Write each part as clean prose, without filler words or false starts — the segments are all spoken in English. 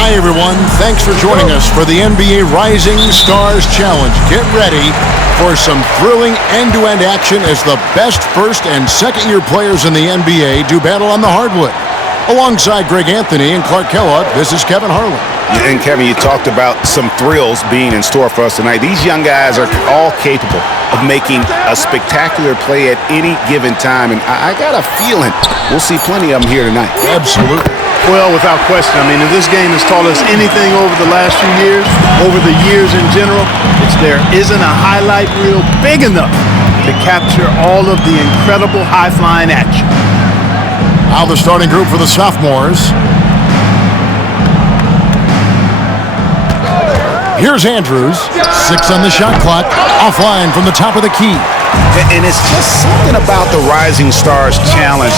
Hi, everyone. Thanks for joining us for the NBA Rising Stars Challenge. Get ready for some thrilling end-to-end action as the best first- and second-year players in the NBA do battle on the hardwood. Alongside Greg Anthony and Clark Kellogg, this is Kevin Harlan. And, Kevin, you talked about some thrills being in store for us tonight. These young guys are all capable of making a spectacular play at any given time, and I got a feeling we'll see plenty of them here tonight. Absolutely. Well, without question. I mean, if this game has taught us anything over the last few years, over the years in general, it's there isn't a highlight reel big enough to capture all of the incredible high-flying action. Now the starting group for the sophomores. Here's Andrews. 6 on the shot clock. Offline from the top of the key. And it's just something about the Rising Stars Challenge.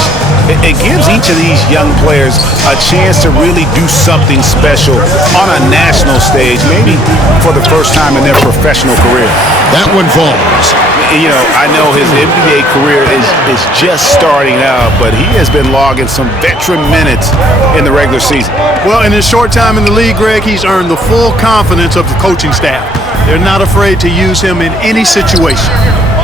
It gives each of these young players a chance to really do something special on a national stage, maybe for the first time in their professional career. That one falls. You know, I know his NBA career is just starting out, but he has been logging some veteran minutes in the regular season. Well, in his short time in the league, Greg, he's earned the full confidence of the coaching staff. They're not afraid to use him in any situation.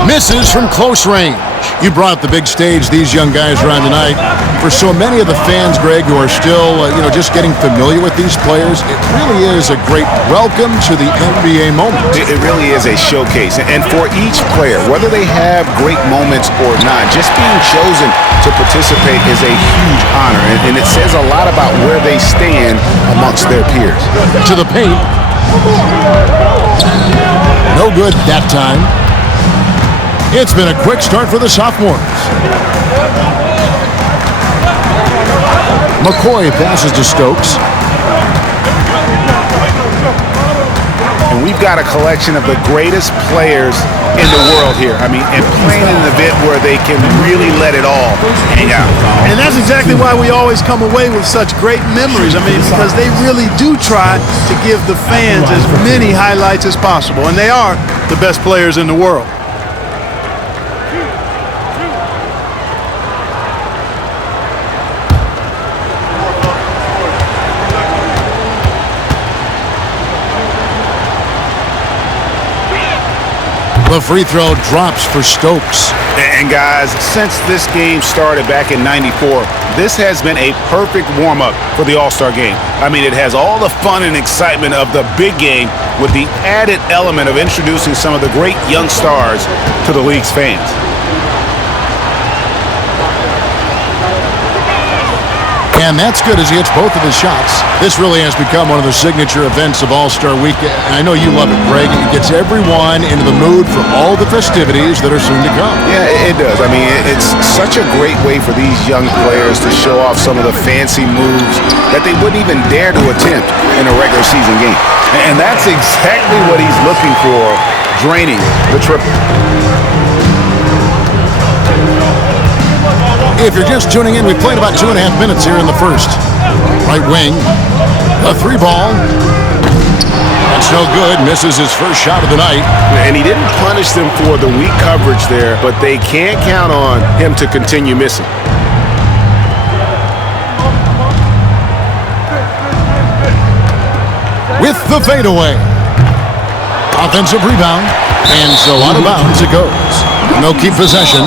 Misses from close range. You brought the big stage these young guys are on tonight. For so many of the fans, Greg, who are still, just getting familiar with these players, it really is a great welcome to the NBA moment. It really is a showcase. And for each player, whether they have great moments or not, just being chosen to participate is a huge honor. And it says a lot about where they stand amongst their peers. To the paint. No good that time. It's been a quick start for the sophomores. McCoy passes to Stokes. And we've got a collection of the greatest players in the world here. I mean, and playing in an event where they can really let it all hang out. And that's exactly why we always come away with such great memories. I mean, because they really do try to give the fans as many highlights as possible. And they are the best players in the world. The free throw drops for Stokes. And guys, since this game started back in '94, this has been a perfect warm-up for the All-Star game. I mean, it has all the fun and excitement of the big game with the added element of introducing some of the great young stars to the league's fans. And that's good as he hits both of his shots. This really has become one of the signature events of All-Star Week. And I know you love it, Greg. It gets everyone into the mood for all the festivities that are soon to come. Yeah, it does. I mean, it's such a great way for these young players to show off some of the fancy moves that they wouldn't even dare to attempt in a regular season game. And that's exactly what he's looking for, draining the triple. If you're just tuning in, we've played about 2.5 minutes here in the first. Right wing, a 3-ball. That's no good. Misses his first shot of the night. And he didn't punish them for the weak coverage there, but they can't count on him to continue missing. With the fadeaway. Offensive rebound. And so out of bounds it goes. And they'll keep possession.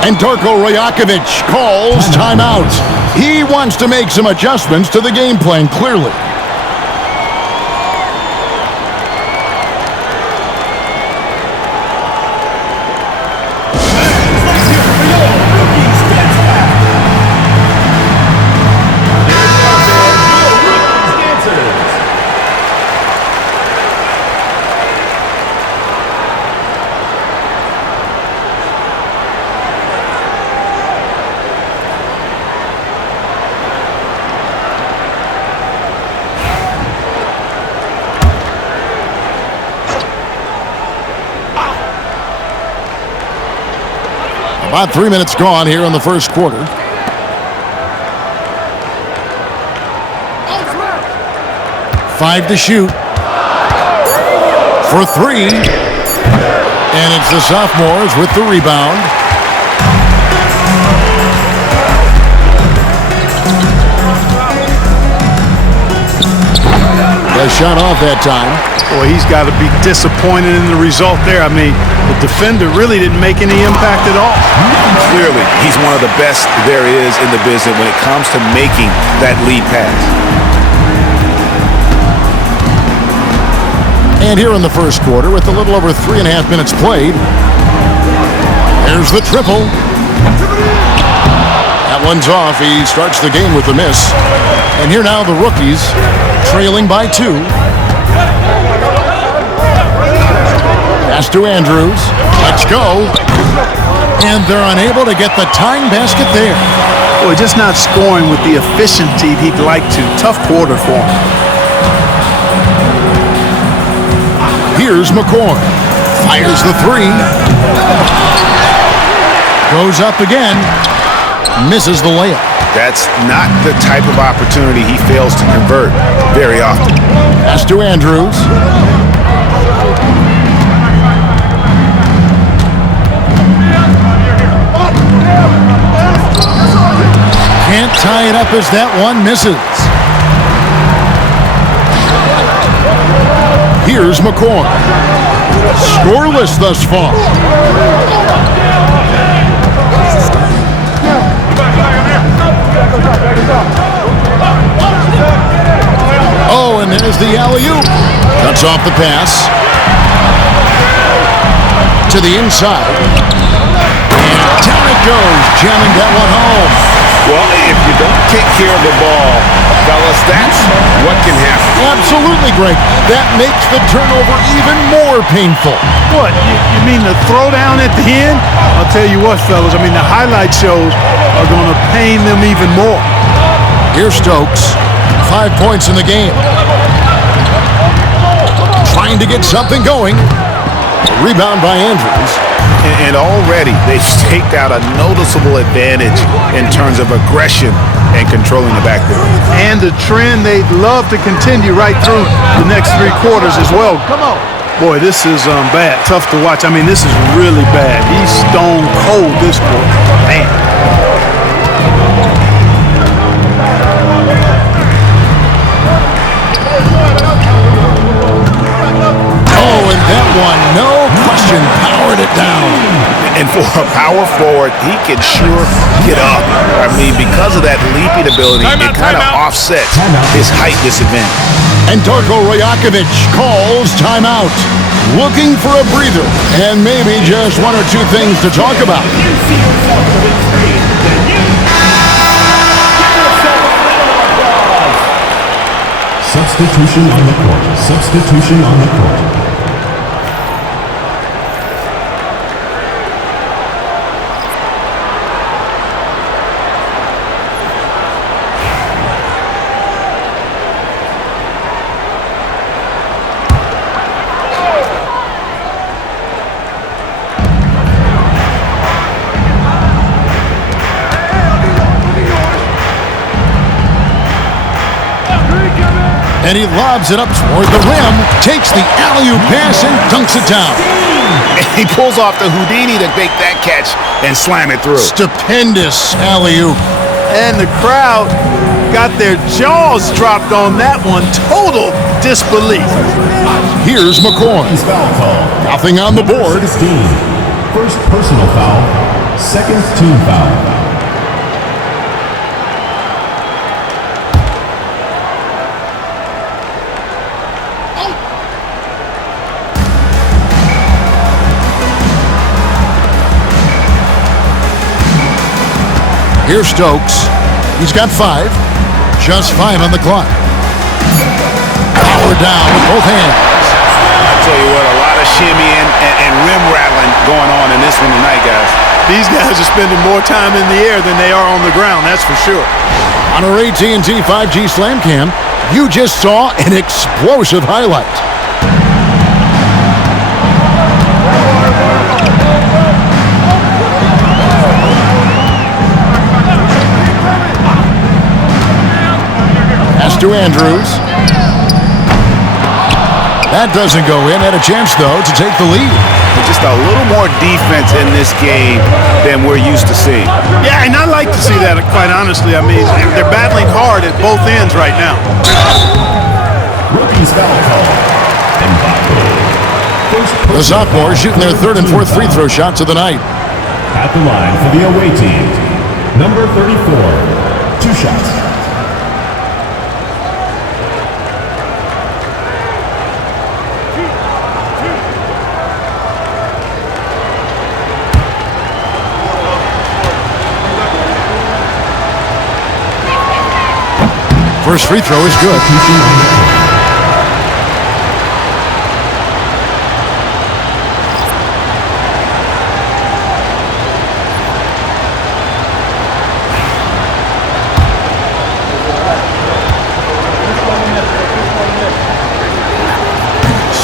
And Darko Rajakovic calls timeout. He wants to make some adjustments to the game plan, clearly. About 3 minutes gone here in the first quarter. Five to shoot. For 3. And it's the sophomores with the rebound. The shot off that time. Boy, he's got to be disappointed in the result there. I mean, the defender really didn't make any impact at all. Clearly, he's one of the best there is in the business when it comes to making that lead pass. And here in the first quarter, with a little over 3.5 minutes played, there's the triple. That one's off. He starts the game with a miss. And here now the rookies trailing by 2. Pass to Andrews. Let's go. And they're unable to get the tying basket there. Boy, just not scoring with the efficiency he'd like to. Tough quarter for him. Here's McCoy. Fires the 3. Goes up again. Misses the layup. That's not the type of opportunity he fails to convert very often. Pass to Andrews. Can't tie it up as that one misses. Here's McCoy. Scoreless thus far. Oh, and there's the alley-oop. Cuts off the pass. To the inside. And down it goes, jamming that one home. Well, if you don't take care of the ball, fellas, that's what can happen. Absolutely, Greg. That makes the turnover even more painful. What, you mean the throwdown at the end? I'll tell you what, fellas, I mean, the highlight shows are going to pain them even more. Here's Stokes. 5 points in the game. Trying to get something going. Rebound by Andrews. And already they've staked out a noticeable advantage in terms of aggression and controlling the backcourt. And a trend they'd love to continue right through the next 3 quarters as well. Come on. Boy, this is bad. Tough to watch. I mean, this is really bad. He's stone cold this quarter. Man. Oh, and that one, no question, powered it down. And for a power forward, he can sure get up. I mean, because of that leaping ability, it kind of offsets his height disadvantage. And Darko Rajakovic calls timeout. Looking for a breather and maybe just 1 or 2 things to talk about. Substitution on the court. Substitution on the court. And he lobs it up toward the rim, takes the alley-oop pass and dunks it down. He pulls off the Houdini to make that catch and slam it through. Stupendous alley-oop. And the crowd got their jaws dropped on that one. Total disbelief. Here's McCoy. Nothing on the board. 16. First personal foul. Second team foul. Here's Stokes. He's got 5. Just 5 on the clock. Power down with both hands. I'll tell you what, a lot of shimmying and rim rattling going on in this one tonight, guys. These guys are spending more time in the air than they are on the ground, that's for sure. On our AT&T 5G Slam Cam, you just saw an explosive highlight. To Andrews. That doesn't go in. Had a chance, though, to take the lead. Just a little more defense in this game than we're used to seeing. Yeah, and I like to see that, quite honestly. I mean, they're battling hard at both ends right now. Rookies The sophomores shooting their third and fourth free throw shots of the night. At the line for the away team, number 34, 2 shots. First free throw is good.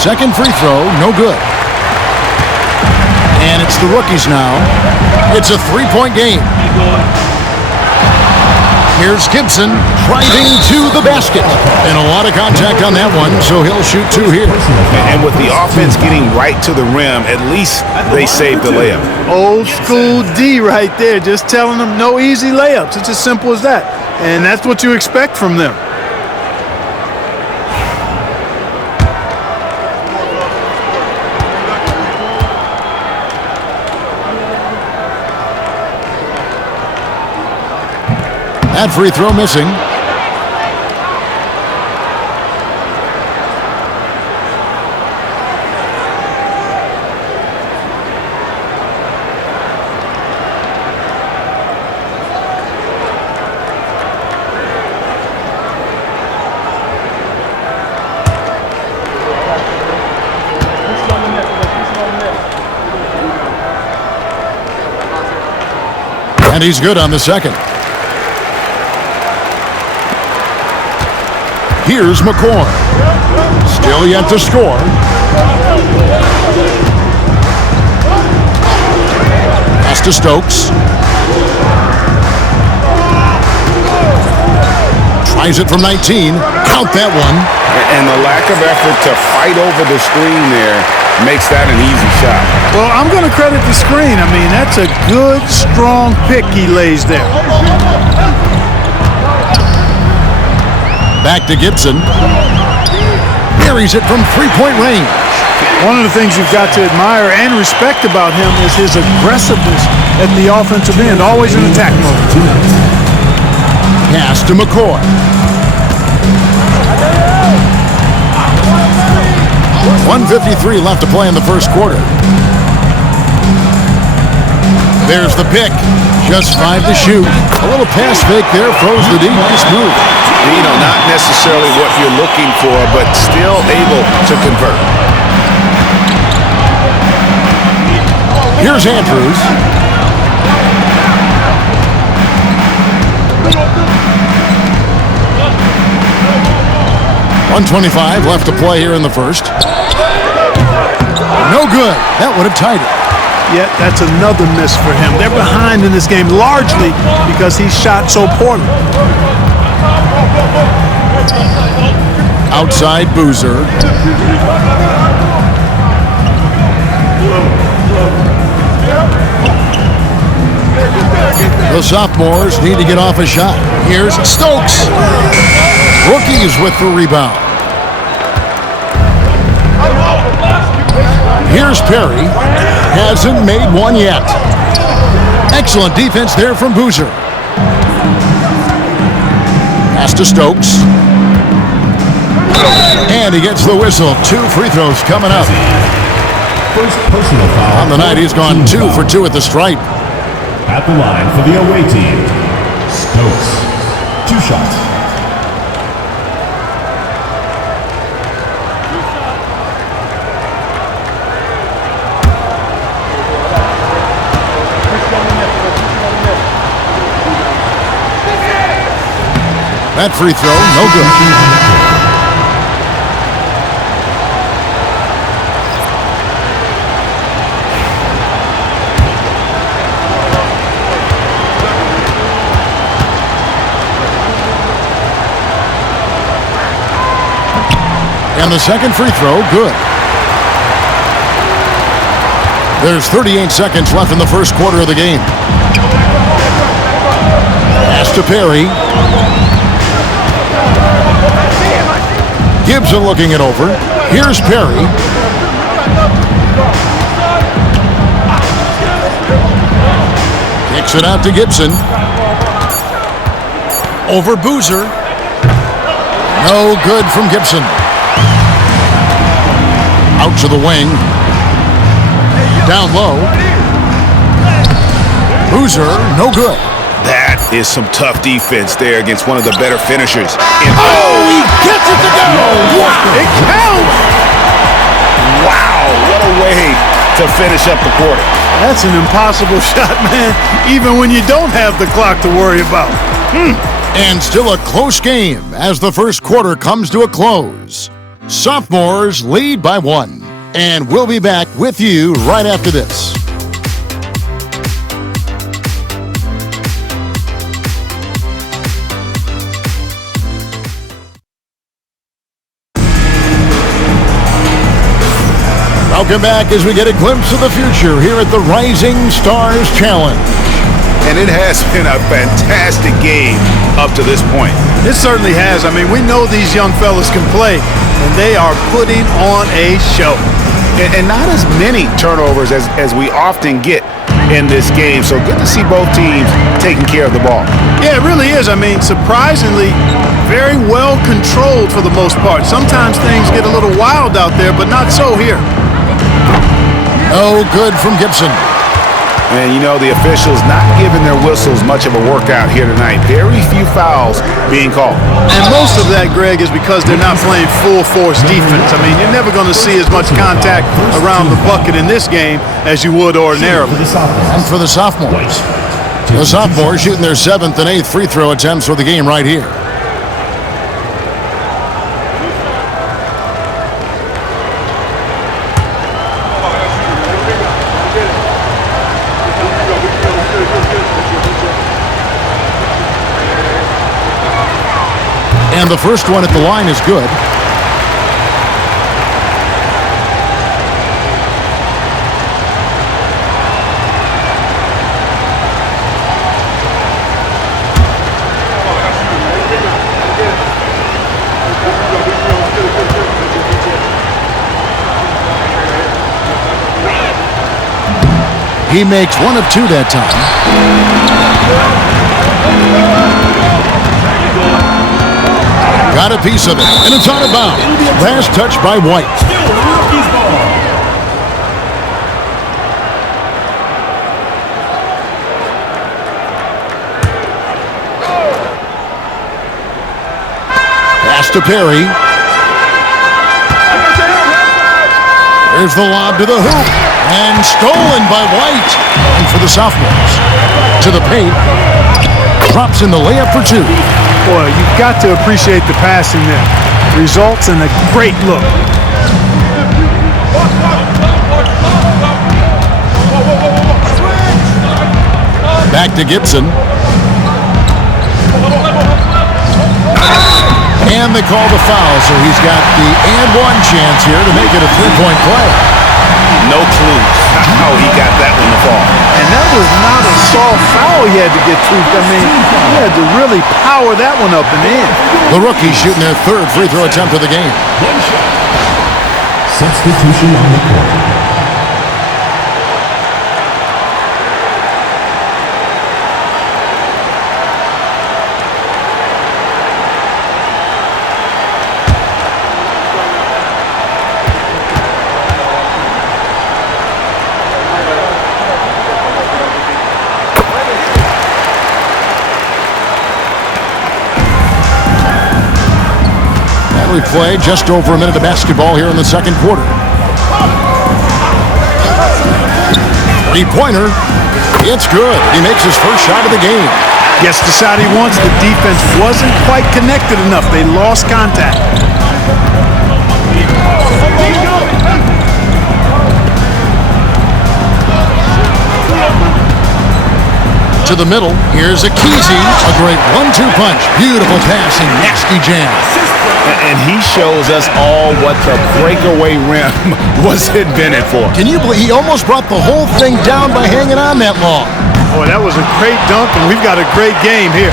Second free throw, no good. And it's the rookies now. It's a three-point game. Here's Gibson driving to the basket. And a lot of contact on that one, so he'll shoot 2 here. And with the offense getting right to the rim, at least they saved the layup. Old school D right there, just telling them no easy layups. It's as simple as that. And that's what you expect from them. That free throw missing. And he's good on the second. Here's McCoy. Still yet to score. Pass to Stokes. Tries it from 19. Count that one. And the lack of effort to fight over the screen there makes that an easy shot. Well, I'm going to credit the screen. I mean, that's a good, strong pick he lays there. Back to Gibson. Buries it from three-point range. One of the things you've got to admire and respect about him is his aggressiveness at the offensive end, always in attack mode. Pass to McCoy. .153 left to play in the first quarter. There's the pick. Just 5 to shoot. A little pass fake there, throws the D. Nice move. You know, not necessarily what you're looking for, but still able to convert. Here's Andrews. .125 left to play here in the first. No good. That would have tied it. Yet that's another miss for him. They're behind in this game largely because he shot so poorly. Outside Boozer. The sophomores need to get off a shot. Here's Stokes. Rookies with the rebound. Here's Perry. Hasn't made one yet. Excellent defense there from Boozer. Pass to Stokes. And he gets the whistle. 2 free throws coming up. First personal foul. On the night, he's gone 2 for 2 at the stripe. At the line for the away team, Stokes. 2 shots. That free throw, no good. And the second free throw, good. There's 38 seconds left in the first quarter of the game. Pass to Perry. Gibson looking it over. Here's Perry. Kicks it out to Gibson. Over Boozer. No good from Gibson. Out to the wing. Down low. Boozer, no good. That is some tough defense there against one of the better finishers. He gets it to go! Wow! It counts! Wow, what a way to finish up the quarter. That's an impossible shot, man, even when you don't have the clock to worry about. And still a close game as the first quarter comes to a close. Sophomores lead by 1. And we'll be back with you right after this. Welcome back as we get a glimpse of the future here at the Rising Stars Challenge. And it has been a fantastic game up to this point. It certainly has. I mean, we know these young fellas can play, and they are putting on a show. And not as many turnovers as we often get in this game. So good to see both teams taking care of the ball. Yeah, it really is. I mean, surprisingly, very well controlled for the most part. Sometimes things get a little wild out there, but not so here. No good from Gibson. And, you know, the officials not giving their whistles much of a workout here tonight. Very few fouls being called. And most of that, Greg, is because they're not playing full-force defense. I mean, you're never going to see as much contact around the bucket in this game as you would ordinarily. And for the sophomores. The sophomores shooting their 7th and 8th free throw attempts for the game right here. And the first one at the line is good. He makes 1 of 2 that time. Got a piece of it, and it's out of bounds. Last touch by White. Pass to Perry. There's the lob to the hoop, and stolen by White. And for the sophomores, to the paint. Drops in the layup for 2. Boy, you've got to appreciate the passing there. Results in a great look. Back to Gibson. And they call the foul, so he's got the and 1 chance here to make it a 3-point play. No clue how he got that one to fall. And that was not a soft foul he had to get to. I mean, he had to really power that one up and in. The rookies shooting their 3rd free throw attempt of the game. Substitution on the court. We play just over a minute of basketball here in the second quarter. 3-pointer. It's good. He makes his first shot of the game. Gets the shot he wants. The defense wasn't quite connected enough. They lost contact. To the middle. Here's Akizi. A great 1-2 punch. Beautiful passing. Nasty jam. And he shows us all what the breakaway rim was invented for. Can you believe he almost brought the whole thing down by hanging on that long? Boy, that was a great dunk, and we've got a great game here.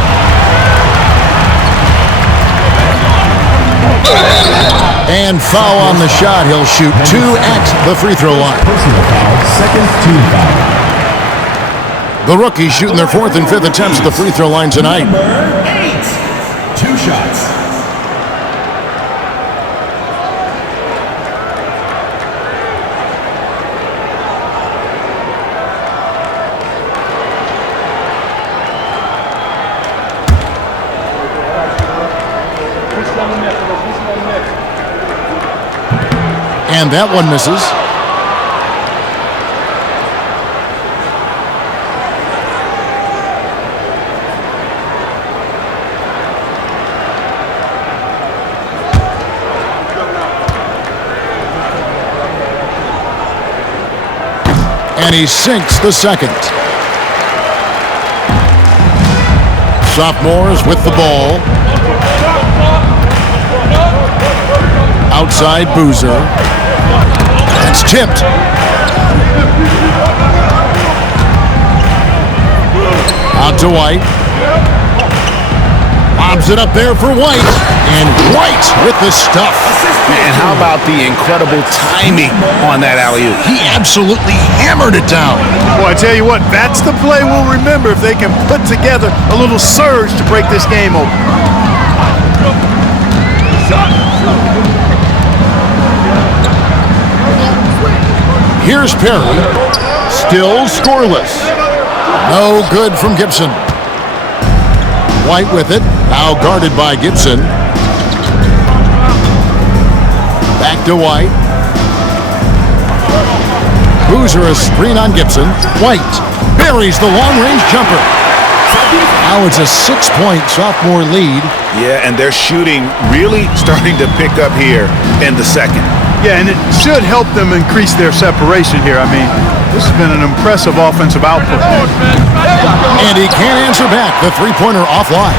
And foul on the shot. He'll shoot 2 at the free throw line. Personal foul, second team foul. The rookies shooting their 4th and 5th attempts at the free throw line tonight. Number 8, 2 shots. And that one misses. And he sinks the second. Sophomores with the ball. Outside Boozer. It's tipped. Out to White. Lobs it up there for White. And White with the stuff. Man, how about the incredible timing on that alley-oop? He absolutely hammered it down. Boy, I tell you what, that's the play we'll remember if they can put together a little surge to break this game open. Here's Perry. Still scoreless. No good from Gibson. White with it. Now guarded by Gibson. Back to White. Boozer a screen on Gibson. White buries the long-range jumper. Now it's a 6-point sophomore lead. Yeah, and their shooting really starting to pick up here in the second. Yeah, and it should help them increase their separation here. I mean, this has been an impressive offensive output. And he can't answer back. The three-pointer offline.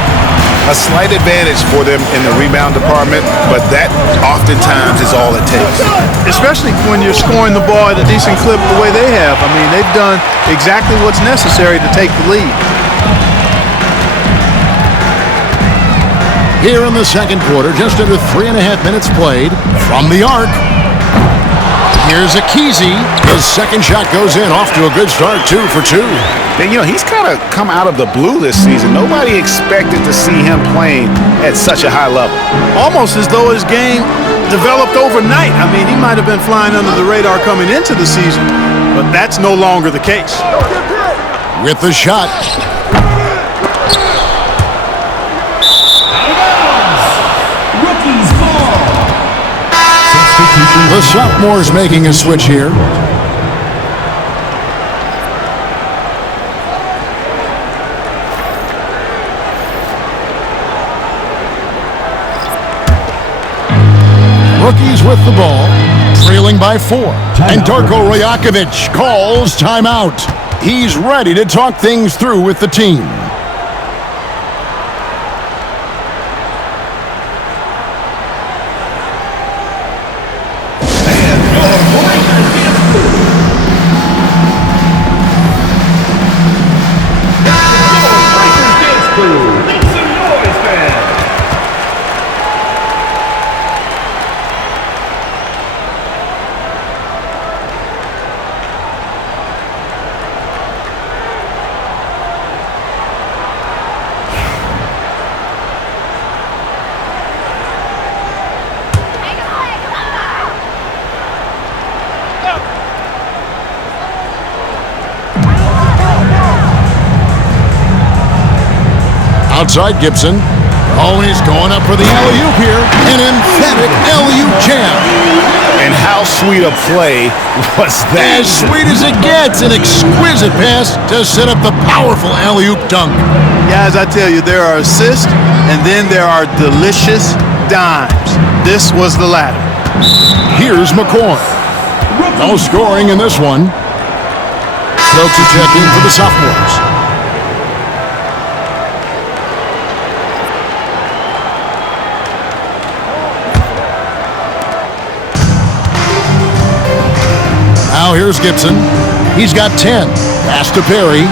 A slight advantage for them in the rebound department, but that oftentimes is all it takes. Especially when you're scoring the ball at a decent clip the way they have. I mean, they've done exactly what's necessary to take the lead. Here in the second quarter, just under 3.5 minutes played from the arc. Here's Akizi. His second shot goes in, off to a good start, 2 for 2. And, you know, he's kind of come out of the blue this season. Nobody expected to see him playing at such a high level. Almost as though his game developed overnight. I mean, he might have been flying under the radar coming into the season, but that's no longer the case. With the shot. The sophomore's making a switch here. Rookies with the ball, trailing by 4. And Darko Rajakovic calls timeout. He's ready to talk things through with the team. Outside Gibson. Oh, he's going up for the alley-oop here. An emphatic alley-oop jam. And how sweet a play was that? As sweet as it gets. An exquisite pass to set up the powerful alley-oop dunk. Guys, I tell you, there are assists, and then there are delicious dimes. This was the latter. Here's McCoy. No scoring in this one. Stokes to check in for the sophomores. Now here's Gibson. He's got 10. Pass to Perry.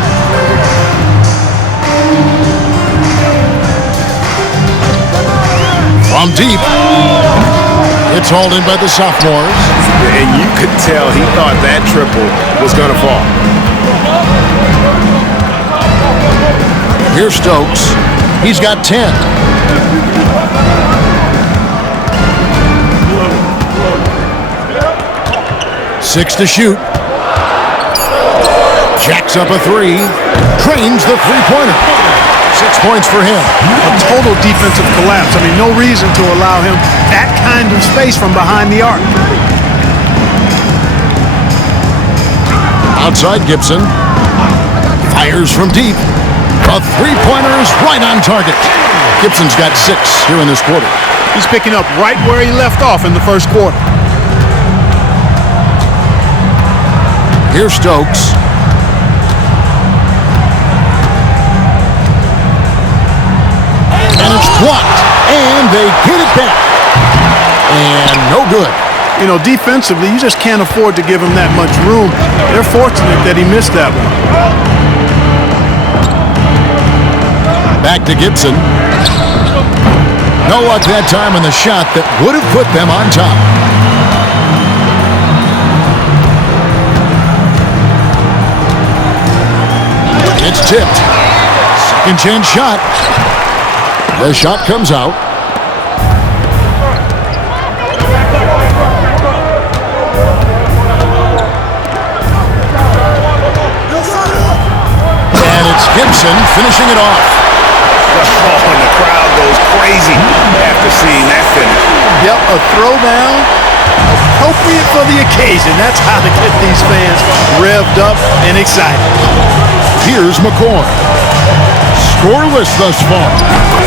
From deep. It's hauled in by the sophomores. And you could tell he thought that triple was going to fall. Here's Stokes. He's got 10. Six to shoot. Jacks up a three. Drains the three-pointer. 6 points for him. A total defensive collapse. I mean, no reason to allow him that kind of space from behind the arc. Outside Gibson. Fires from deep. A three-pointer is right on target. Gibson's got 6 here in this quarter. He's picking up right where he left off in the first quarter. Here's Stokes. And it's blocked. And they get it back. And no good. You know, defensively, you just can't afford to give him that much room. They're fortunate that he missed that one. Back to Gibson. No luck that time on the shot that would have put them on top. It's tipped. Second chance shot. The shot comes out. And it's Gibson finishing it off. Oh, and the crowd goes crazy after seeing that finish. Yep, a throwdown appropriate for the occasion. That's how to get these fans revved up and excited. Here's McCoy. Scoreless thus far.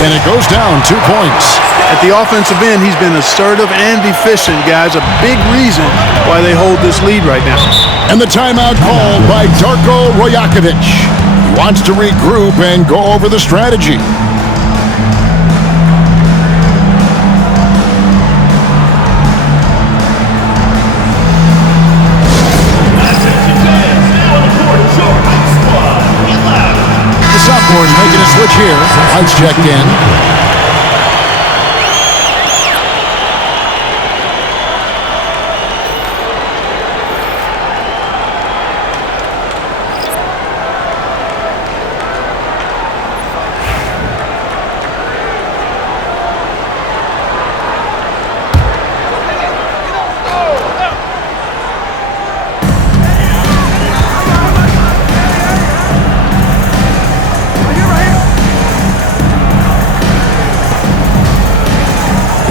And it goes down 2 points. At the offensive end, he's been assertive and efficient, guys. A big reason why they hold this lead right now. And the timeout called by Darko Rojakovic. He wants to regroup and go over the strategy. Sophomores making a switch here. Lights checked in.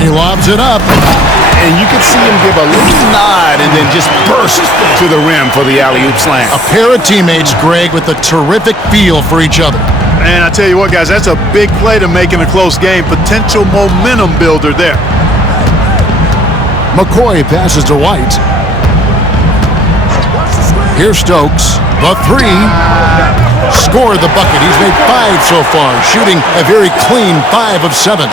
He lobs it up. And you can see him give a little nod and then just burst to the rim for the alley-oop slam. A pair of teammates, Greg, with a terrific feel for each other. And I tell you what, guys, that's a big play to make in a close game. Potential momentum builder there. McCoy passes to White. Here's Stokes. The three. Scored the bucket. He's made 5 so far, shooting a very clean 5 of 7.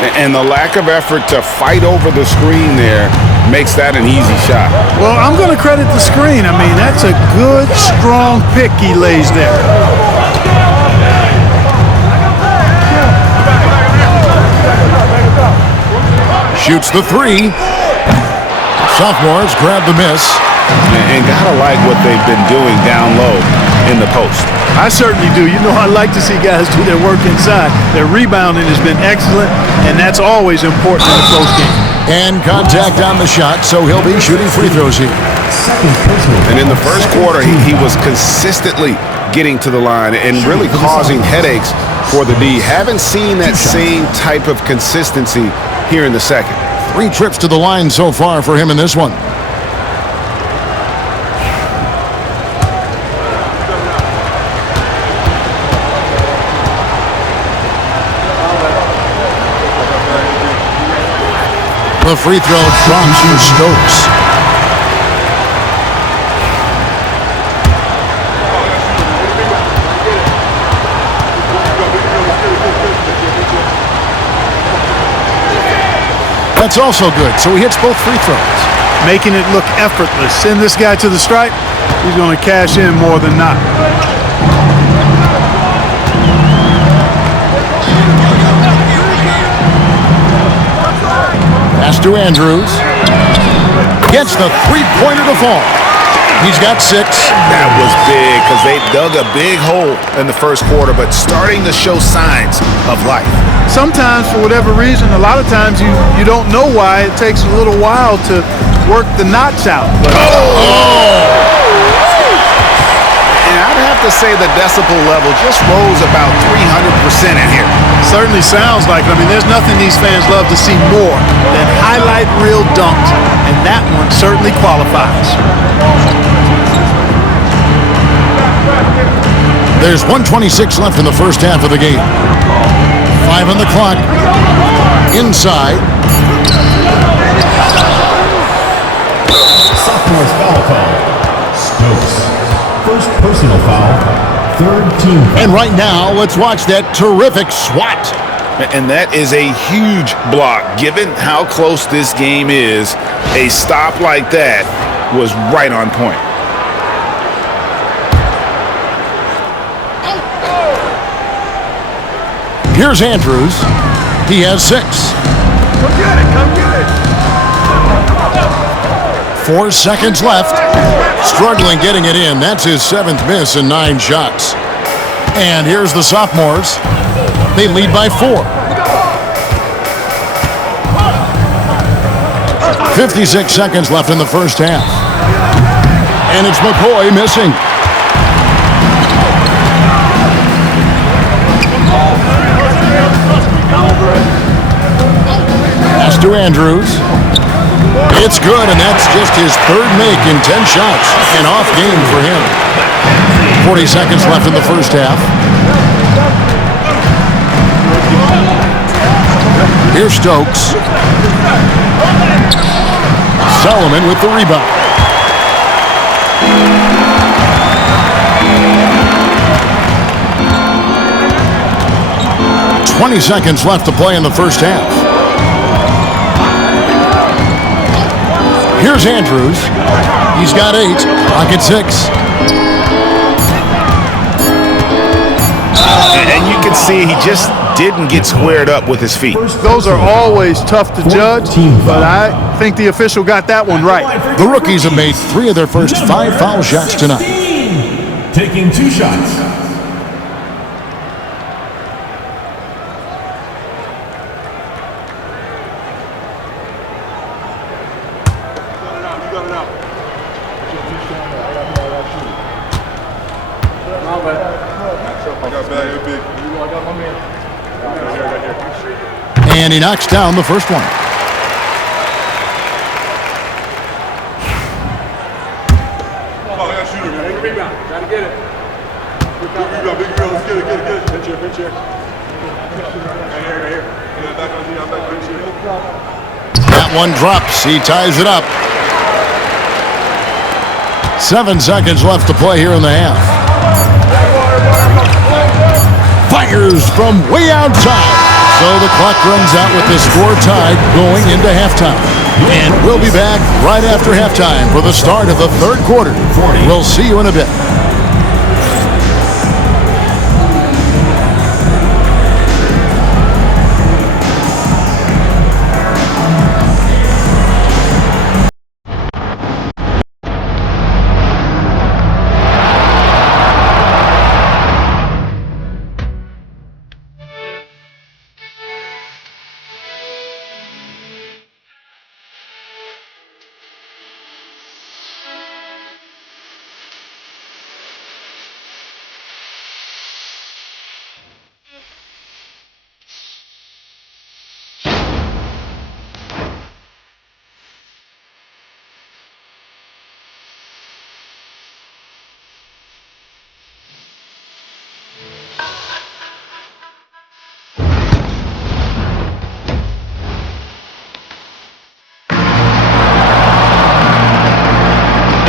And the lack of effort to fight over the screen there makes that an easy shot. Well, I'm going to credit the screen. I mean, that's a good, strong pick he lays there. Shoots the three. Sophomores grab the miss. And gotta like what they've been doing down low in the post. I certainly do. You know, I like to see guys do their work inside. Their rebounding has been excellent, and that's always important in a close game. And contact on the shot, so he'll be shooting free throws here. And in the first quarter, he was consistently getting to the line and really causing headaches for the D. Haven't seen that same type of consistency here in the second. 3 trips to the line so far for him in this one. The free throw drops for Stokes. That's also good, so he hits both free throws. Making it look effortless. Send this guy to the stripe, he's going to cash in more than not. Pass to Andrews. Gets the three-pointer to fall. He's got 6. That was big because they dug a big hole in the first quarter, but starting to show signs of life. Sometimes, for whatever reason, a lot of times you don't know why. It takes a little while to work the knots out. But And I'd have to say the decibel level just rose about 300% in here. certainly sounds like it. I mean, there's nothing these fans love to see more than highlight reel dunks, and that one certainly qualifies. There's 1:26 left in the first half of the game. 5 on the clock. Inside. Sophomore's foul call. Stokes. First personal foul. Third team foul. And right now, let's watch that terrific swat. And that is a huge block. Given how close this game is, a stop like that was right on point. Here's Andrews. He has 6. Come get it, come get it. 4 seconds left. Struggling getting it in. That's his 7th miss in 9 shots. And here's the sophomores. They lead by 4. 56 seconds left in the first half. And it's McCoy missing. Pass to Andrews. It's good, and that's just his 3rd make in 10 shots. An off game for him. 40 seconds left in the first half. Here's Stokes. Solomon with the rebound. "20 seconds left to play in the first half. Here's Andrews. He's got 8. Pocket 6. And you can see he just didn't get squared up with his feet. Those are always tough to judge, but I think the official got that one right. The rookies have made 3 of their first 5 foul shots tonight. Taking 2 shots. And he knocks down the first one. That one drops. He ties it up. 7 seconds left to play here in the half. Fires from way outside. So the clock runs out with the score tied going into halftime. And we'll be back right after halftime for the start of the 3rd quarter. We'll see you in a bit.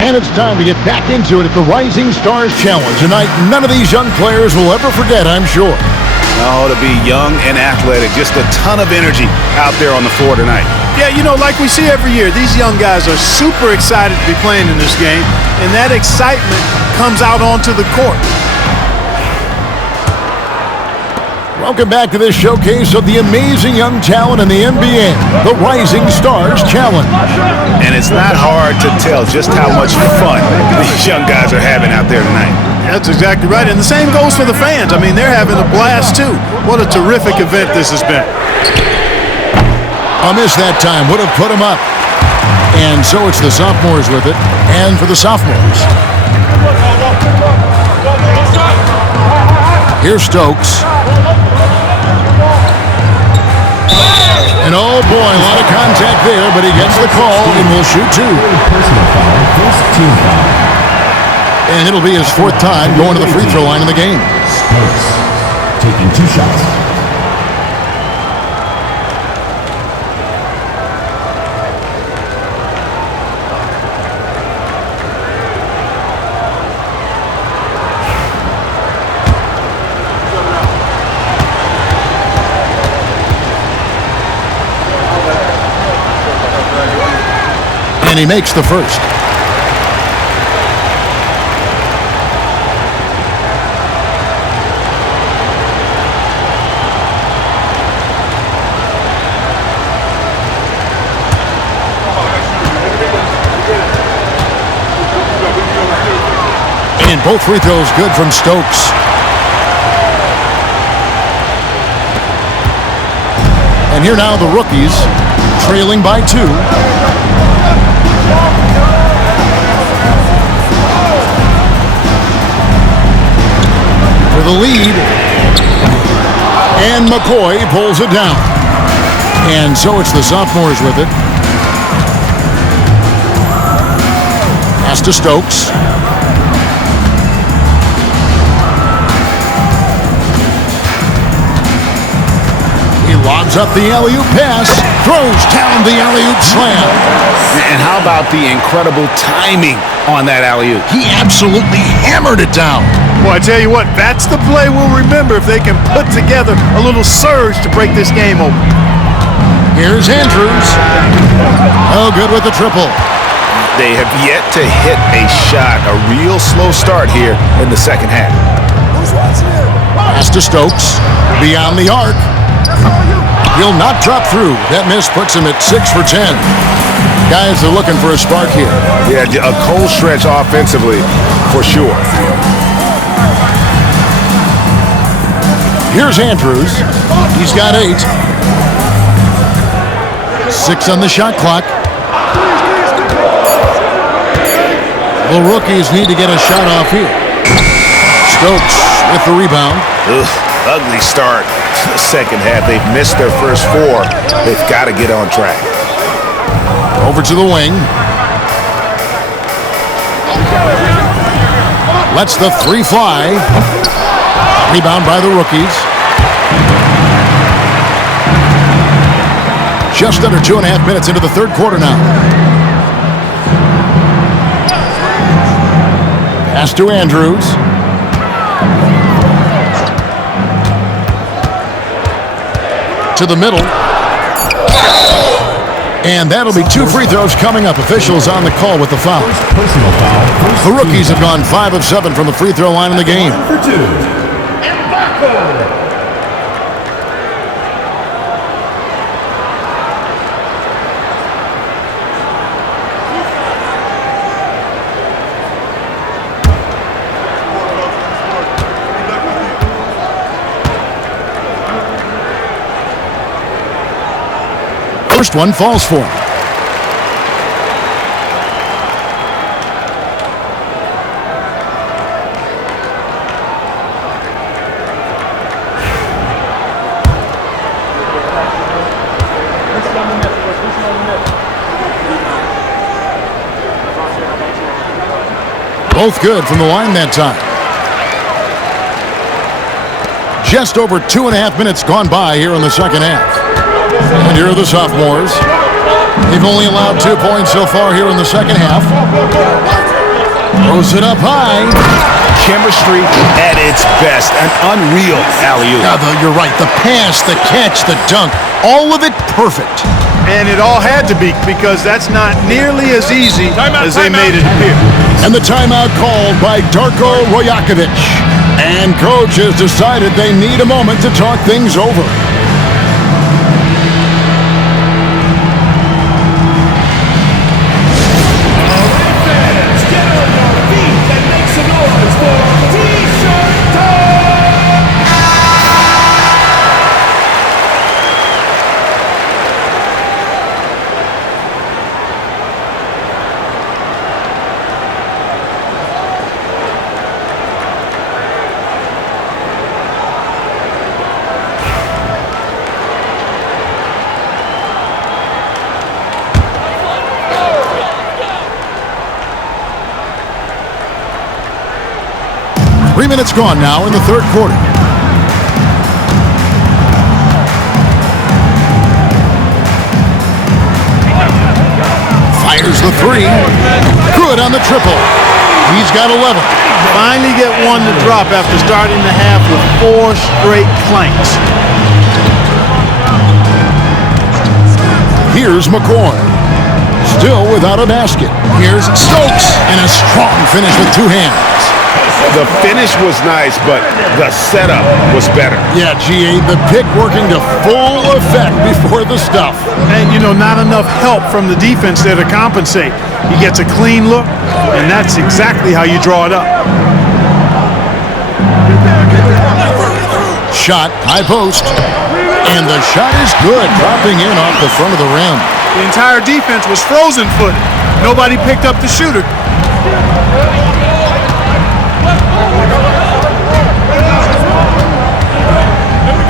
And it's time to get back into it at the Rising Stars Challenge. Tonight, none of these young players will ever forget, I'm sure. Oh, to be young and athletic, just a ton of energy out there on the floor tonight. Yeah, you know, like we see every year, these young guys are super excited to be playing in this game, and that excitement comes out onto the court. Welcome back to this showcase of the amazing young talent in the NBA, the Rising Stars Challenge. And it's not hard to tell just how much fun these young guys are having out there tonight. That's exactly right, and the same goes for the fans. I mean, they're having a blast, too. What a terrific event this has been. A miss that time would have put him up. And so it's the sophomores with it, and for the sophomores. Here's Stokes. And oh boy, a lot of contact there, but he gets the call and will shoot two. Personal foul, first team foul. And it'll be his fourth time going to the free throw line in the game. Stokes taking 2 shots. And he makes the first. And both free throws good from Stokes. And here now the rookies trailing by 2. For the lead, and McCoy pulls it down. And so it's the sophomores with it. Pass to Stokes. He lobs up the alley-oop pass, throws down the alley-oop slam. And how about the incredible timing on that alley-oop? He absolutely hammered it down. Well, I tell you what, that's the play we'll remember if they can put together a little surge to break this game open. Here's Andrews. Oh, good with the triple. They have yet to hit a shot, a real slow start here in the second half. Pass to Stokes, beyond the arc. He'll not drop through. That miss puts him at 6 for 10. Guys are looking for a spark here. Yeah, a cold stretch offensively, for sure. Here's Andrews. He's got 8. 6 on the shot clock. The rookies need to get a shot off here. Stokes with the rebound. Ugly start to the second half. They've missed their first 4. They've got to get on track. Over to the wing. Lets the 3 fly. Rebound by the rookies. Just under 2.5 minutes into the third quarter now. Pass to Andrews. To the middle. And that'll be 2 free throws coming up. Officials on the call with the foul. Personal foul, The rookies have gone 5 of 7 from the free throw line in the game. for 2. First one falls for him. Both good from the line that time. Just over 2.5 minutes gone by here in the second half. And here are the sophomores. They've only allowed 2 points so far here in the second half. Throws it up high. Chemistry at its best. An unreal alley-oop. Yeah, you're right. The pass, the catch, the dunk, all of it perfect. And it all had to be, because that's not nearly as easy as they made it appear. And the timeout called by Darko Rojakovic. And coach has decided they need a moment to talk things over. Three minutes gone now in the third quarter. Fires the three. Good on the triple. He's got 11. Finally get one to drop after starting the half with 4 straight clanks. Here's McCoy. Still without a basket. Here's Stokes. And a strong finish with 2 hands. The finish was nice, but the setup was better. Yeah, GA, the pick working to full effect before the stuff. And, you know, not enough help from the defense there to compensate. He gets a clean look, and that's exactly how you draw it up. Shot, high post. And the shot is good, dropping in off the front of the rim. The entire defense was frozen-footed. Nobody picked up the shooter.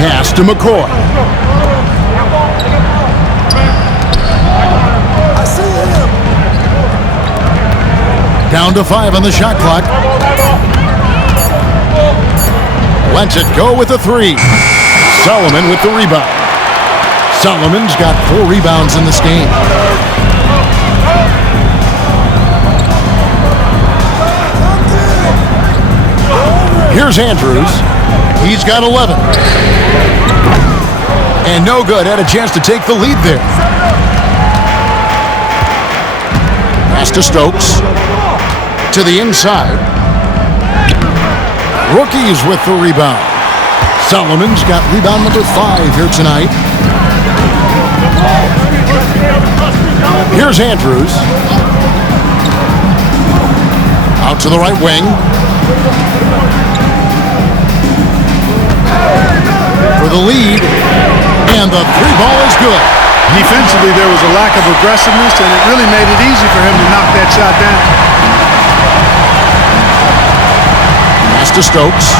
Pass to McCoy. Down to 5 on the shot clock. Lets it go with the 3. Solomon with the rebound. Solomon's got 4 rebounds in this game. Here's Andrews. He's got 11. And no good. Had a chance to take the lead there. Pass to Stokes. To the inside. Rookies with the rebound. Solomon's got rebound number 5 here tonight. Here's Andrews. Out to the right wing. For the lead, and the 3 ball is good. Defensively, there was a lack of aggressiveness, and it really made it easy for him to knock that shot down. Pass to Stokes.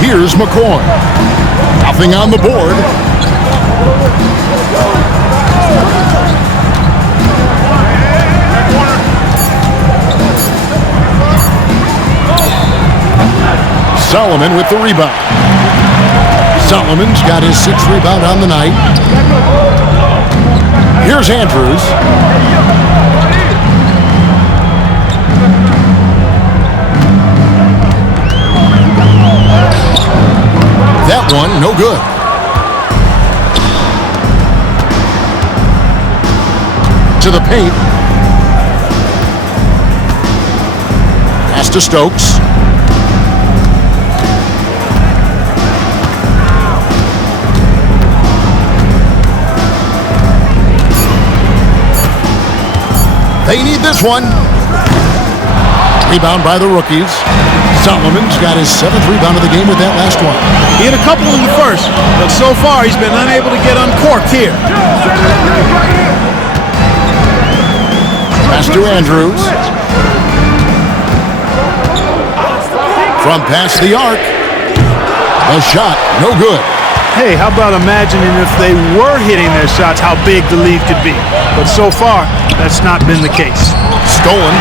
Here's McCoy. Nothing on the board. Solomon with the rebound. Solomon's got his 6th rebound on the night. Here's Andrews. That one, no good. To the paint. Pass to Stokes. They need this one. Rebound by the rookies. Solomon's got his 7th rebound of the game with that last one. He had a couple in the first, but so far he's been unable to get uncorked here. Pass to Andrews. From past the arc. A shot, no good. Hey, how about imagining if they were hitting their shots, how big the lead could be. But so far, that's not been the case. Stolen.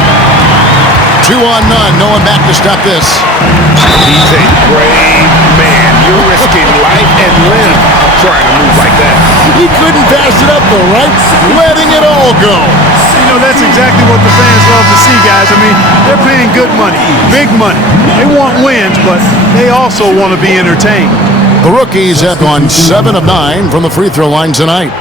2 on none. No one back to stop this. He's a brave man. You're risking life and limb trying to move like that. He couldn't pass it up though, right? Letting it all go. You know, that's exactly what the fans love to see, guys. I mean, they're paying good money, big money. They want wins, but they also want to be entertained. The rookies have gone 7 of 9 from the free throw line tonight.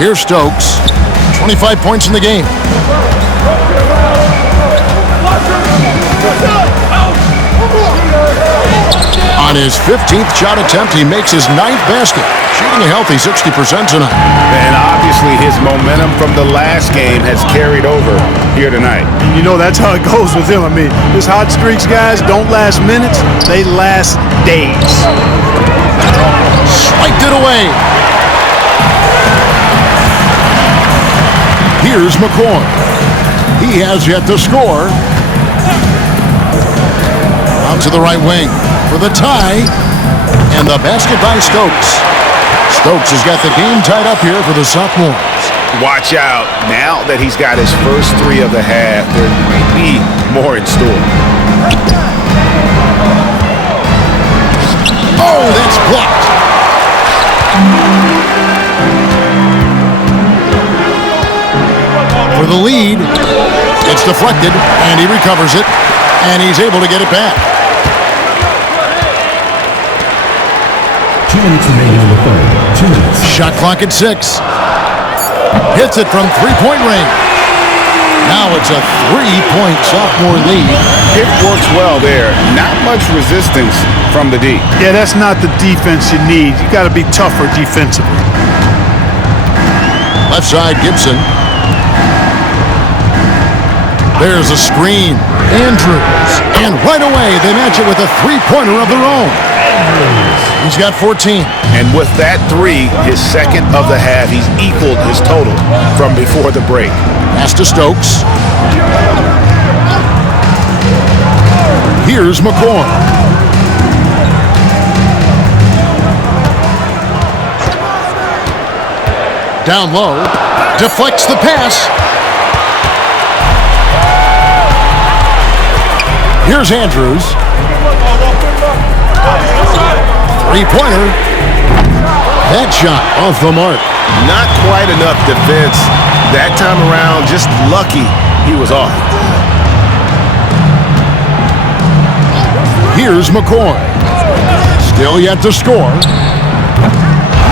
Here's Stokes. 25 points in the game. On his 15th shot attempt, he makes his 9th basket, shooting a healthy 60% tonight. And obviously his momentum from the last game has carried over here tonight. You know, that's how it goes with him. I mean, his hot streaks, guys, don't last minutes. They last days. Swiped it away. Here's McCoy. He has yet to score. Out to the right wing for the tie, and the basket by Stokes. Stokes has got the game tied up here for the sophomores. Watch out. Now that he's got his first 3 of the half, there might be more in store. Oh, that's blocked. For the lead, it's deflected, and he recovers it, and he's able to get it back. 2 minutes remaining in the third. 2 minutes. Shot clock at 6. Hits it from three-point range. Now it's a 3-point sophomore lead. It works well there. Not much resistance from the D. Yeah, that's not the defense you need. You got to be tougher defensively. Left side, Gibson. There's a screen. Andrews. And right away, they match it with a three-pointer of their own. He's got 14. And with that 3, his second of the half, he's equaled his total from before the break. Pass to Stokes. Here's McCoy. Down low. Deflects the pass. Here's Andrews. Three-pointer. That shot off the mark. Not quite enough defense. That time around, just lucky he was off. Here's McCoy. Still yet to score.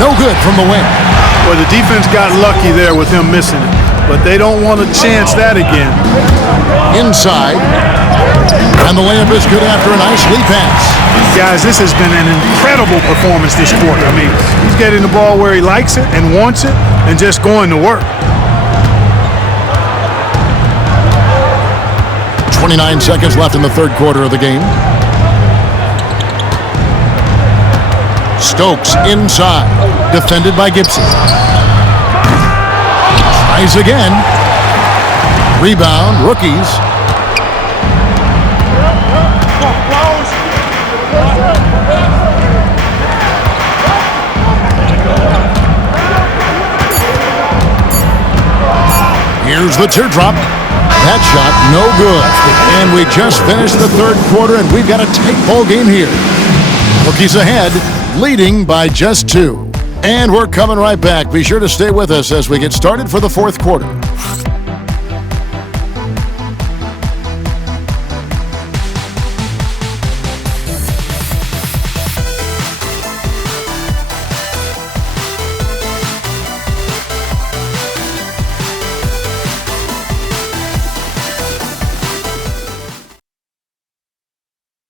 No good from the wing. Well, the defense got lucky there with him missing it, but they don't want to chance that again. Inside. And the layup is good after a nice lead pass. Guys, this has been an incredible performance this quarter. I mean, he's getting the ball where he likes it and wants it and just going to work. 29 seconds left in the third quarter of the game. Stokes inside. Defended by Gibson. Tries again. Rebound, rookies. Here's the teardrop. That shot, no good. And we just finished the third quarter, and we've got a tight ball game here. Rookies ahead, leading by just 2. And we're coming right back. Be sure to stay with us as we get started for the fourth quarter.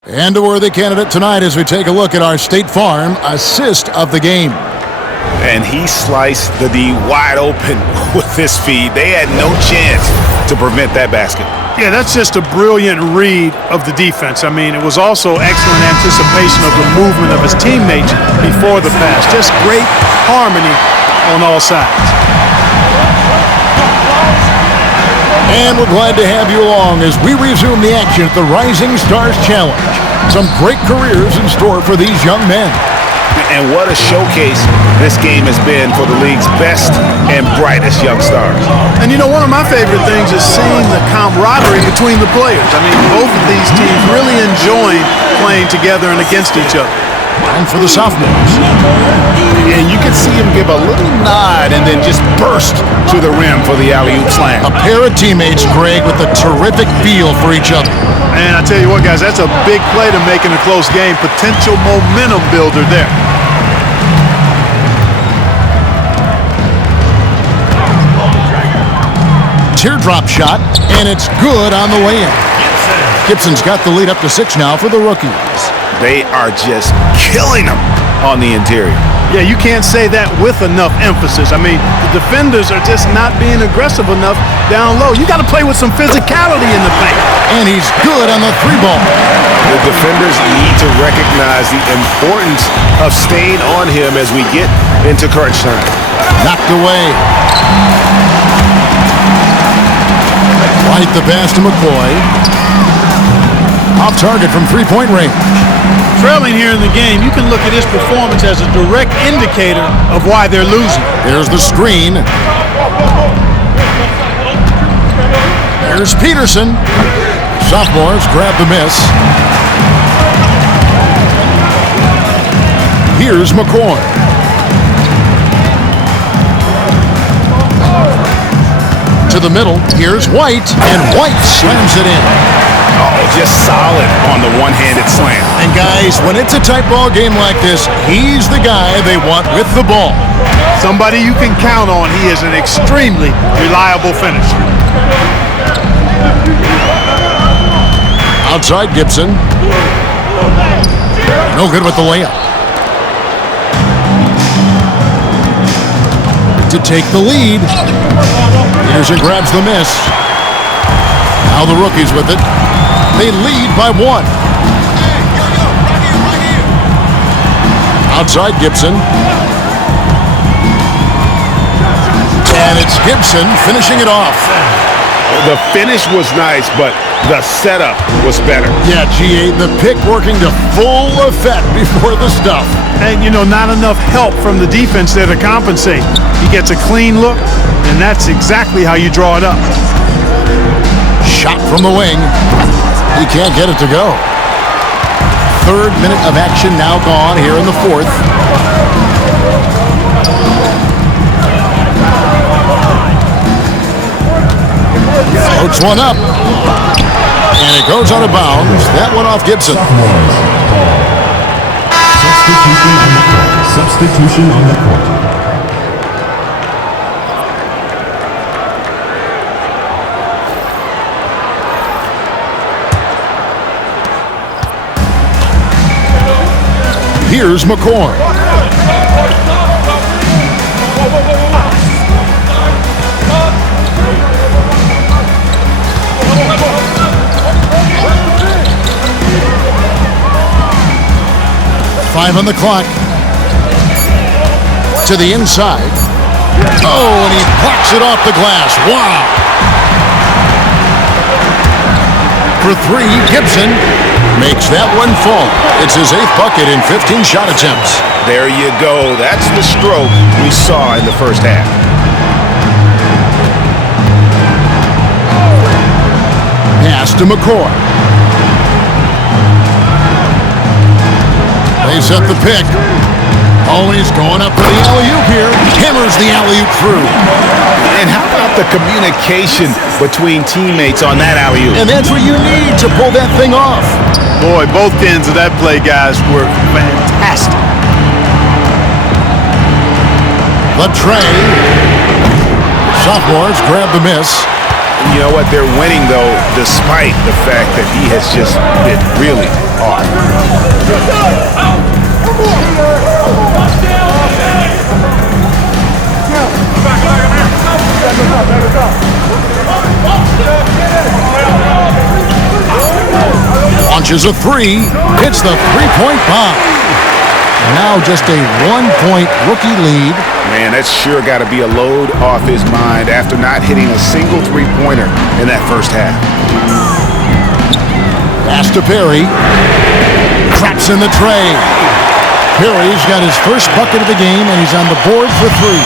And a worthy candidate tonight as we take a look at our State Farm assist of the game. And he sliced the D wide open with this feed. They had no chance to prevent that basket. Yeah, that's just a brilliant read of the defense. I mean, it was also excellent anticipation of the movement of his teammates before the pass. Just great harmony on all sides. And we're glad to have you along as we resume the action at the Rising Stars Challenge. Some great careers in store for these young men. And what a showcase this game has been for the league's best and brightest young stars. And you know, one of my favorite things is seeing the camaraderie between the players. I mean, both of these teams really enjoying playing together and against each other. And for the sophomores. And you can see him give a little nod and then just burst to the rim for the alley-oop slam. A pair of teammates, Greg, with a terrific feel for each other. And I tell you what, guys, that's a big play to make in a close game. Potential momentum builder there. teardrop shot, and it's good on the way in. Gibson's got the lead up to 6 now for the rookies. They are just killing them on the interior. Yeah, you can't say that with enough emphasis. I mean, the defenders are just not being aggressive enough down low. You got to play with some physicality in the paint. And he's good on the 3-ball. The defenders need to recognize the importance of staying on him as we get into crunch time. Knocked away. Right the pass to McCoy. Off target from 3-point range. Trailing here in the game, you can look at his performance as a direct indicator of why they're losing. There's the screen. Here's Peterson. Sophomores grab the miss. Here's McCoy. To the middle. Here's White. And White slams it in. Oh, just solid on the one-handed slam. And guys, when it's a tight ball game like this, he's the guy they want with the ball. Somebody you can count on. He is an extremely reliable finisher. Outside Gibson. No good with the layup. To take the lead. Peterson grabs the miss. Now the rookies with it. They lead by 1. Outside Gibson. And it's Gibson finishing it off. The finish was nice, but the setup was better. Yeah, GA, the pick working to full effect before the stuff. And, you know, not enough help from the defense there to compensate. He gets a clean look, and that's exactly how you draw it up. Shot from the wing. He can't get it to go. 3rd minute of action now gone here in the 4th. Floats one up. And it goes out of bounds. That one off Gibson. Substitution on the court. Here's McCoy. Five on the clock. To the inside. Oh, and he blocks it off the glass. Wow. For 3, Gibson makes that one fall. It's his 8th bucket in 15 shot attempts. There you go. That's the stroke we saw in the first half. Pass to McCoy. They set the pick. Oh, he's going up for the alley-oop here. Hammers the alley-oop through. And how about the communication between teammates on that alley-oop? And that's what you need to pull that thing off. Boy, both ends of that play, guys, were fantastic. The tray. Sophomores grab the miss. You know what? They're winning, though, despite the fact that he has just been really off. Launches a 3, hits the 3-point bomb. And now just a 1-point rookie lead. Man, that's sure got to be a load off his mind after not hitting a single 3-pointer in that first half. Pass to Perry. Traps in the tray. Perry's got his first bucket of the game, and he's on the board for 3.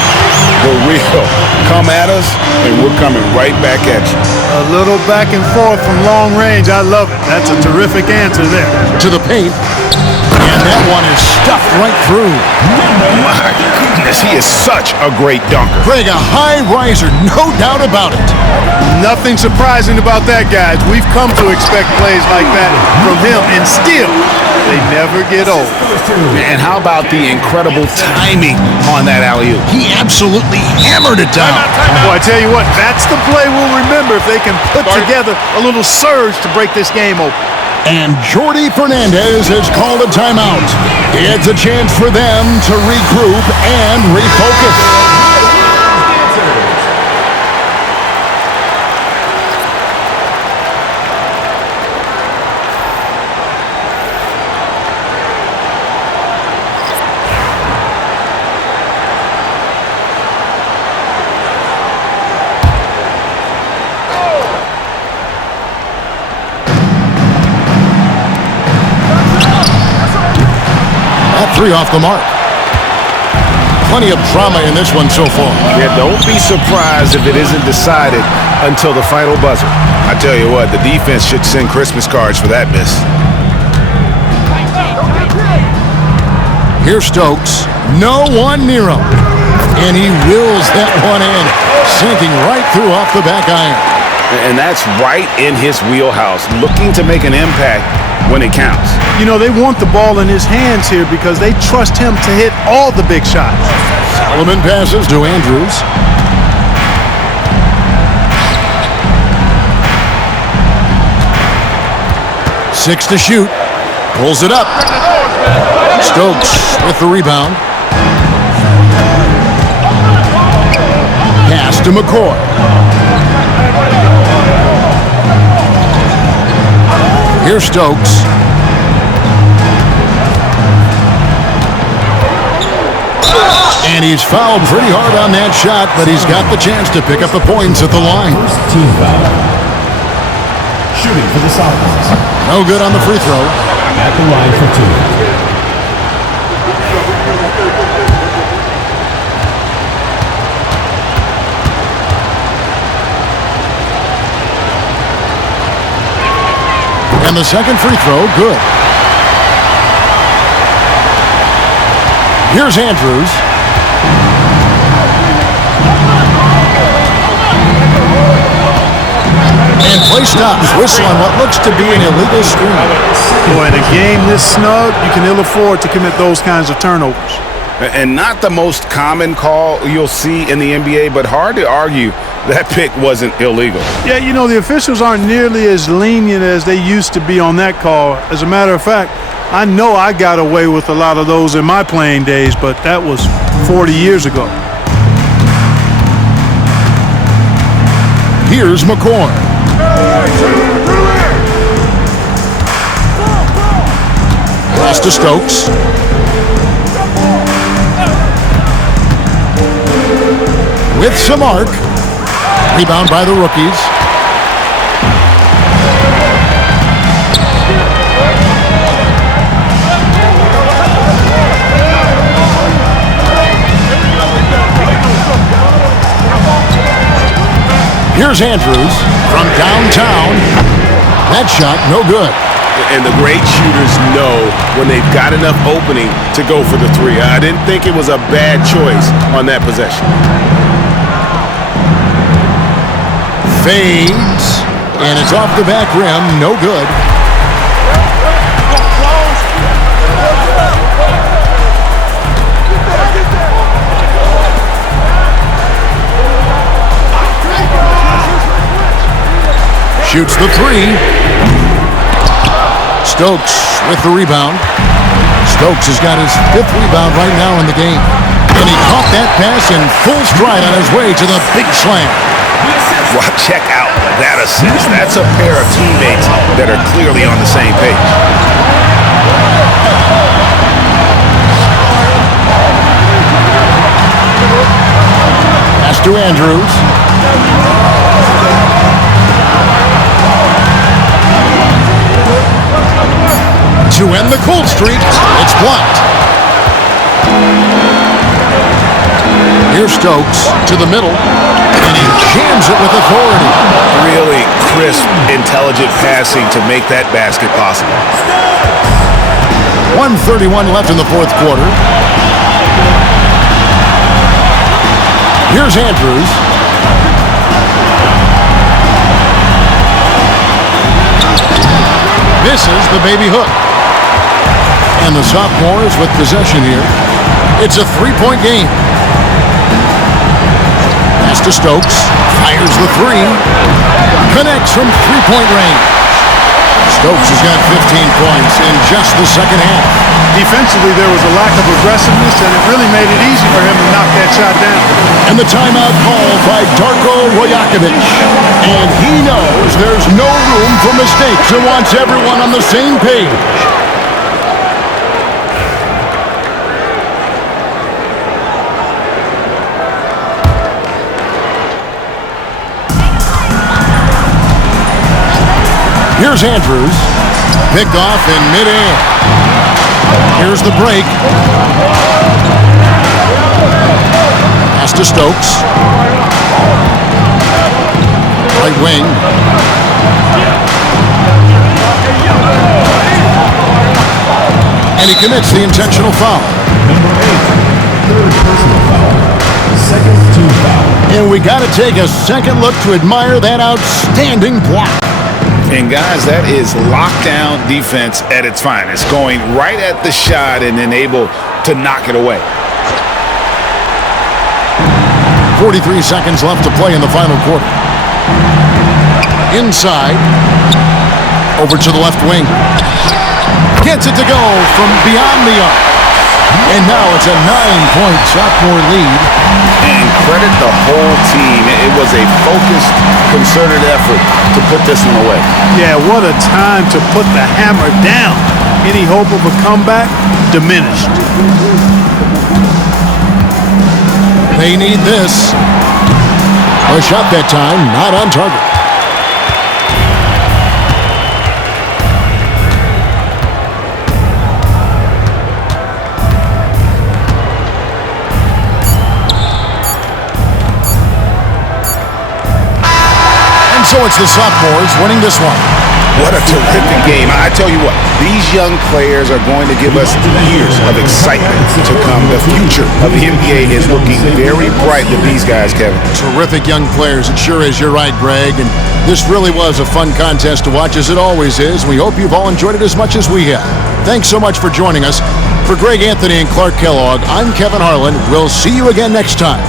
The real come at us, and we're coming right back at you. A little back and forth from long range. I love it. That's a terrific answer there. To the paint. And that one is stuffed right through. My goodness. this. He is such a great dunker. Greg, a high riser, no doubt about it. Nothing surprising about that, guys. We've come to expect plays like that from him, and still, they never get old. And how about the incredible timing on that alley-oop? He absolutely hammered it down. Boy, I tell you what, that's the play we'll remember if they can put together a little surge to break this game open. And Jordi Fernandez has called a timeout. It's a chance for them to regroup and refocus. Three off the mark. Plenty of drama in this one so far. Yeah, don't be surprised if it isn't decided until the final buzzer. I tell you what, the defense should send Christmas cards for that miss. Here's Stokes. No one near him. And he wills that one in, sinking right through off the back iron. And that's right in his wheelhouse, looking to make an impact when it counts. You know, they want the ball in his hands here because they trust him to hit all the big shots. Solomon passes to Andrews. Six to shoot. Pulls it up. Stokes with the rebound. Pass to McCoy. Here's Stokes. And he's fouled pretty hard on that shot, but he's got the chance to pick up the points at the line. First team foul. Shooting for the Sophomores. No good on the free throw. At the line for two. And the second free throw, good. Here's Andrews. And play stops. Whistle on what looks to be an illegal screen. Boy, in a game this snug, you can ill afford to commit those kinds of turnovers. And not the most common call you'll see in the NBA, but hard to argue that pick wasn't illegal. Yeah, you know, the officials aren't nearly as lenient as they used to be on that call. As a matter of fact, I know I got away with a lot of those in my playing days, but that was 40 years ago. Here's McCoy. Pass to Stokes. With some arc. Rebound by the rookies. Here's Andrews from downtown. That shot, no good. And the great shooters know when they've got enough opening to go for the three. I didn't think it was a bad choice on that possession. Fades, and it's off the back rim, no good. Shoots the three. Stokes with the rebound. Stokes has got his fifth rebound right now in the game. And he caught that pass in full stride on his way to the big slam. Well, check out that assist. That's a pair of teammates that are clearly on the same page. Pass to Andrews. To end the cold streak, it's blocked. Here's Stokes to the middle, and he jams it with authority. Really crisp, intelligent passing to make that basket possible. 1:31 left in the fourth quarter. Here's Andrews. Misses the baby hook. And the sophomores with possession here. It's a three-point game. Pass to Stokes. Fires the three. Connects from three-point range. Stokes has got 15 points in just the second half. Defensively, there was a lack of aggressiveness, and it really made it easy for him to knock that shot down. And the timeout called by Darko Rajakovic. And he knows there's no room for mistakes and wants everyone on the same page. Here's Andrews. Picked off in midair. Here's the break. Pass to Stokes. Right wing. And he commits the intentional foul. Number 8, third personal foul. Second team foul. And we got to take a second look to admire that outstanding block. And guys, that is lockdown defense at its finest, going right at the shot and then able to knock it away. 43 seconds left to play in the final quarter. Inside. Over to the left wing. Gets it to go from beyond the arc. And now it's a 9-point sophomore lead. And credit the whole team. It was a focused, concerted effort to put this one away. Yeah, what a time to put the hammer down. Any hope of a comeback? Diminished. They need this. A shot that time, not on target. So it's the sophomores winning this one. What a terrific game. I tell you what, these young players are going to give us years of excitement to come. The future of the NBA is looking very bright with these guys, Kevin. Terrific young players. It sure is. You're right, Greg. And this really was a fun contest to watch, as it always is. We hope you've all enjoyed it as much as we have. Thanks so much for joining us. For Greg Anthony and Clark Kellogg, I'm Kevin Harlan. We'll see you again next time.